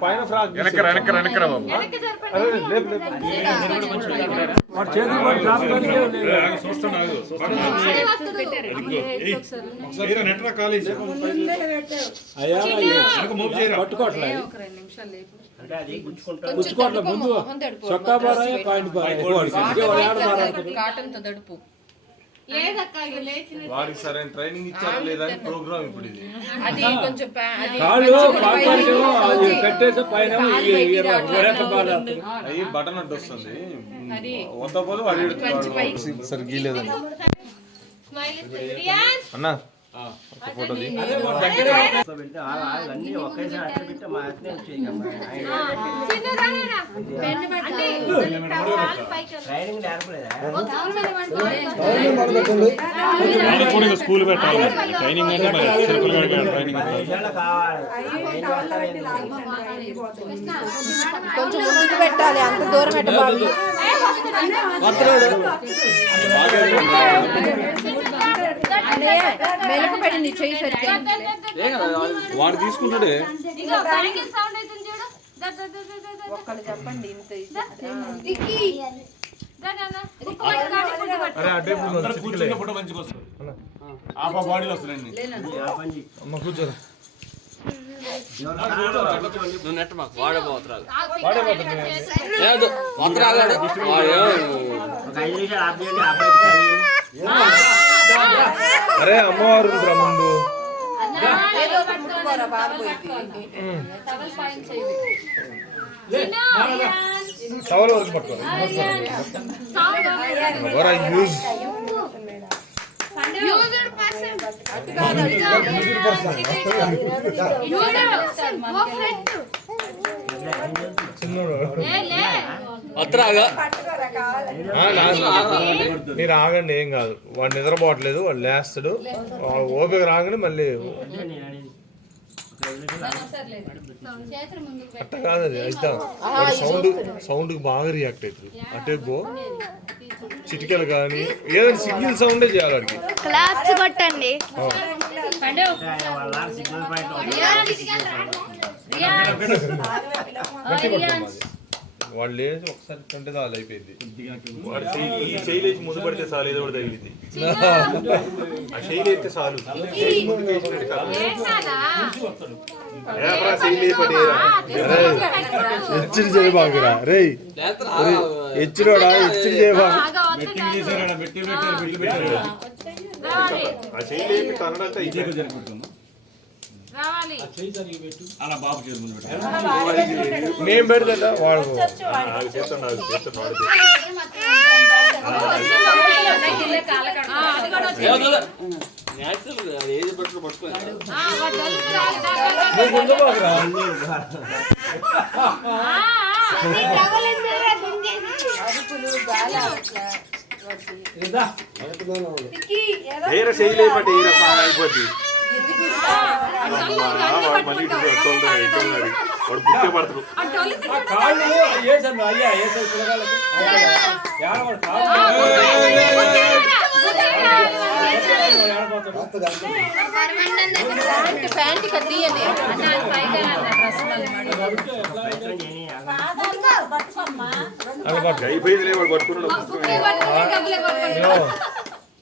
పైన ఫ్రాక్ పుచ్చుకోవట్లే ముందు చొక్కా బారాయ పాయింట్ వాడికి సరైన ట్రైనింగ్ ఇచ్చారా లేదా అని ప్రోగ్రామ్ ఇప్పుడు ఇది కట్టేసి పైన అయ్యి బటన్ అడ్డు వస్తుంది వద్దపోదు వాడు సరే గీలేదని అన్నా ఫోటో స్కూల్ పెట్టాలి ట్రైనింగ్ కొంచెం ముందుకు పెట్టాలి అంత దూరం పెట్టాలి వాడు తీసుకుంటాడే ఒక్కళ్ళు చెప్పండి బాడీలో వస్తున్నాయి కూర్చోరా అరే అమ్మవారు ముందు సవాల్ వరకు పట్టుకోవాలి మీరు ఆగండి ఏం కాదు వాడు నిద్రపోవట్లేదు వాడు లేస్తాడు ఓపిక రాగానే మళ్ళీ అట్ట కాదు అది అయితే సౌండ్ బాగా రియాక్ట్ అవుతుంది అటే పో చిటికలు కానీ ఏదైనా సిగ్నల్ సౌండే చేయాలి వాడికి క్లాప్స్ కొట్టండి వాళ్ళు లేచి ఒకసారి కొంటే చాలు అయిపోయింది ఈ శైలేసి ముందు పడితే చాలు ఏదో కూడా తగిలింది ఆ శైలి అయితే చాలు హెచ్చరి చేయబాకురా రే హెచ్చరోడా హెచ్చరి చేయబాకు ఆ శైలి అయితే తనడంతా ఇదే జరుగుతుంది నేను పెడతా వాడు వేరే శైలి బట్టి అయిపోద్ది వాడు బుక్కే పడతాడు అయిపోయింది వాడు పట్టుకున్నాడు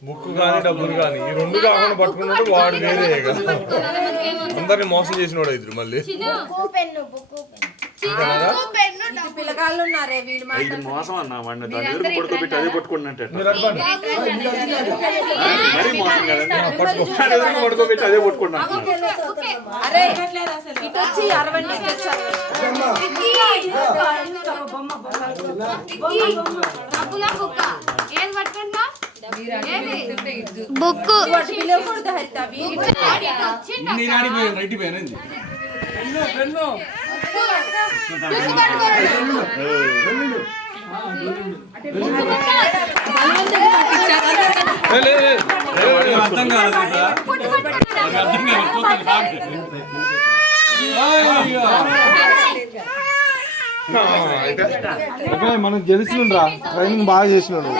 బుక్ కానీ డబ్బులు కానీ ఈ రెండు కాకుండా పట్టుకున్నాడు వాడు వేరే అందరిని మోసం చేసినోడు ఇద్దరు మళ్ళీ ఇది మోసం అన్నా వాడిని దాని ఎదురు పడుకోబెట్టి అదే పట్టుకున్నట్టు మరీ మోసం కదండి ఎదురు పడుకోబెట్టి అదే పట్టుకున్నా బుక్ అర్థం కాదు మనం గెలిచినురా ట్రైనింగ్ బాగా చేసినాడు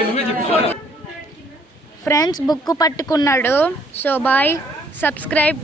నువ్వే చెప్పు ఫ్రెండ్స్ బుక్ పట్టుకున్నాడు. So bye, subscribe.